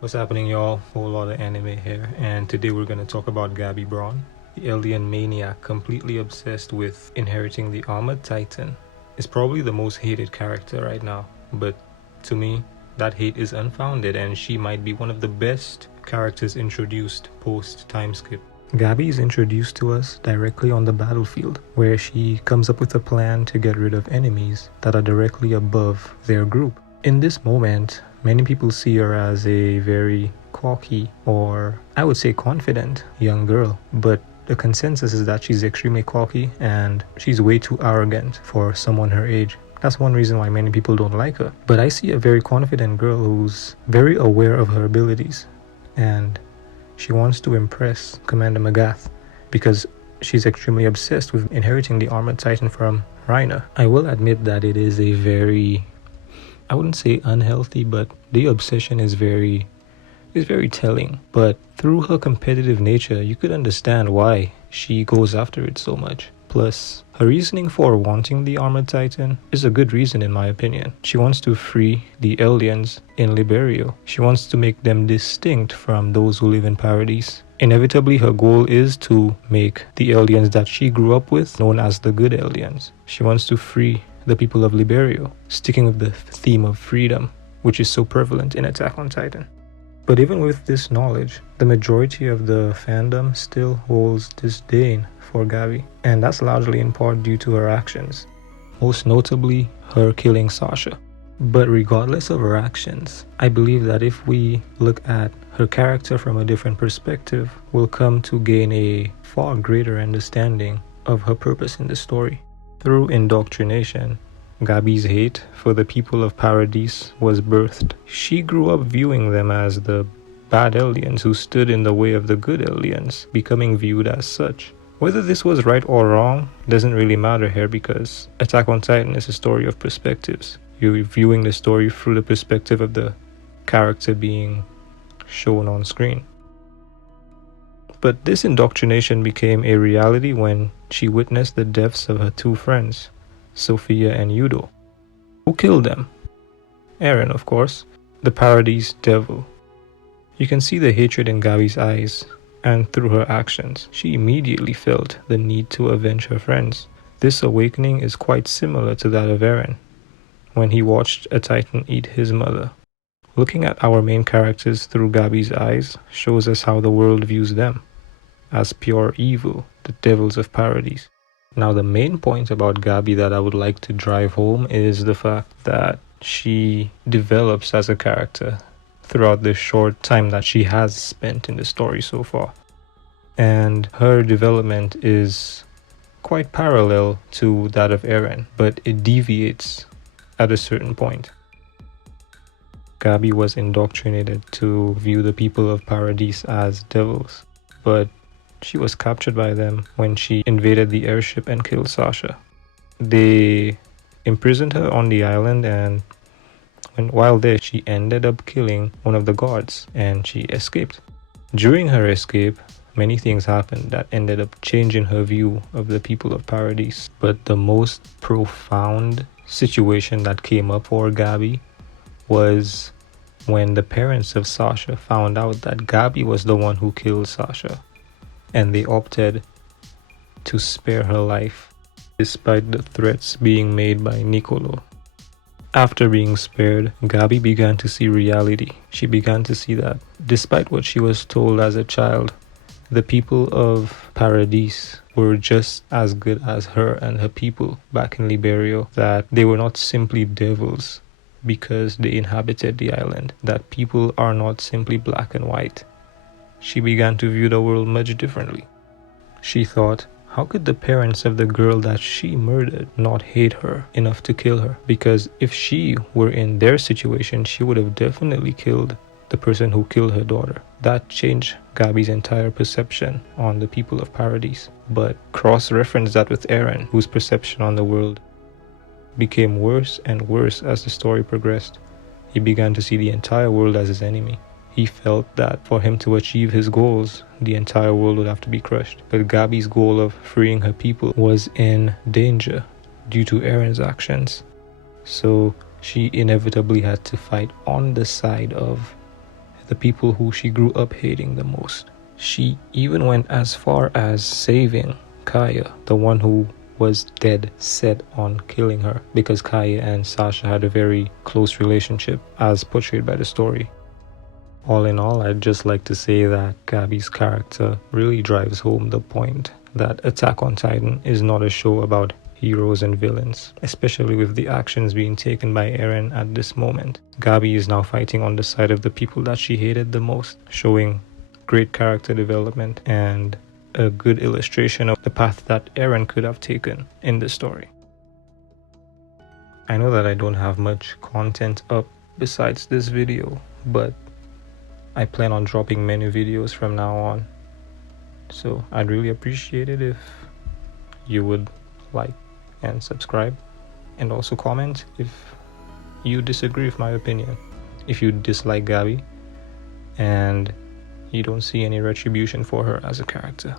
What's happening, y'all? Whole lot of anime here, and today we're gonna talk about Gabi Braun, the alien maniac completely obsessed with inheriting the armored titan. Is probably the most hated character right now, but to me, that hate is unfounded, and she might be one of the best characters introduced post time skip. Gabi is introduced to us directly on the battlefield, where she comes up with a plan to get rid of enemies that are directly above their group. In this moment, many people see her as a very cocky, or I would say confident, young girl, but the consensus is that she's extremely cocky and she's way too arrogant for someone her age. That's one reason why many people don't like her. But I see a very confident girl who's very aware of her abilities, and she wants to impress Commander Magath because she's extremely obsessed with inheriting the armored titan from Reiner. I will admit that it is a very, I wouldn't say unhealthy, but the obsession is very telling. But through her competitive nature, you could understand why she goes after it so much. Plus, her reasoning for wanting the armored titan is a good reason in my opinion. She wants to free the aliens in Liberio. She wants to make them distinct from those who live in Paradise. Inevitably, her goal is to make the aliens that she grew up with known as the good aliens. She wants to free the people of Liberio, sticking with the theme of freedom, which is so prevalent in Attack on Titan. But even with this knowledge, the majority of the fandom still holds disdain for Gabi, and that's largely in part due to her actions, most notably her killing Sasha. But regardless of her actions, I believe that if we look at her character from a different perspective, we'll come to gain a far greater understanding of her purpose in the story. Through indoctrination, Gabi's hate for the people of Paradise was birthed. She grew up viewing them as the bad aliens who stood in the way of the good aliens, becoming viewed as such. Whether this was right or wrong doesn't really matter here because Attack on Titan is a story of perspectives. You're viewing the story through the perspective of the character being shown on screen. But this indoctrination became a reality when she witnessed the deaths of her two friends, Sophia and Yudo. Who killed them? Eren, of course, the Paradise devil. You can see the hatred in Gabi's eyes, and through her actions, she immediately felt the need to avenge her friends. This awakening is quite similar to that of Eren, when he watched a titan eat his mother. Looking at our main characters through Gabi's eyes shows us how the world views them, as pure evil, the devils of Paradise. Now, the main point about Gabi that I would like to drive home is the fact that she develops as a character throughout the short time that she has spent in the story so far. And her development is quite parallel to that of Eren, but it deviates at a certain point. Gabi was indoctrinated to view the people of Paradise as devils, but she was captured by them when she invaded the airship and killed Sasha. They imprisoned her on the island, and while there, she ended up killing one of the guards and she escaped. During her escape, many things happened that ended up changing her view of the people of Paradise. But the most profound situation that came up for Gabi was when the parents of Sasha found out that Gabi was the one who killed Sasha, and they opted to spare her life despite the threats being made by Nicolo. After being spared, Gabi began to see reality. She began to see that despite what she was told as a child, the people of Paradise were just as good as her and her people back in Liberio, that they were not simply devils because they inhabited the island, that people are not simply black and white. She began to view the world much differently. She thought, how could the parents of the girl that she murdered not hate her enough to kill her? Because if she were in their situation, she would have definitely killed the person who killed her daughter. That changed Gabi's entire perception on the people of Paradise. But cross-reference that with Eren, whose perception on the world became worse and worse as the story progressed. He began to see the entire world as his enemy. He felt that for him to achieve his goals, the entire world would have to be crushed. But Gabi's goal of freeing her people was in danger due to Eren's actions. So she inevitably had to fight on the side of the people who she grew up hating the most. She even went as far as saving Kaya, the one who was dead set on killing her, because Kaya and Sasha had a very close relationship as portrayed by the story. All in all, I'd just like to say that Gabi's character really drives home the point that Attack on Titan is not a show about heroes and villains, especially with the actions being taken by Eren at this moment. Gabi is now fighting on the side of the people that she hated the most, showing great character development and a good illustration of the path that Eren could have taken in the story. I know that I don't have much content up besides this video, but I plan on dropping many videos from now on, so I'd really appreciate it if you would like and subscribe, and also comment if you disagree with my opinion, if you dislike Gabi and you don't see any retribution for her as a character.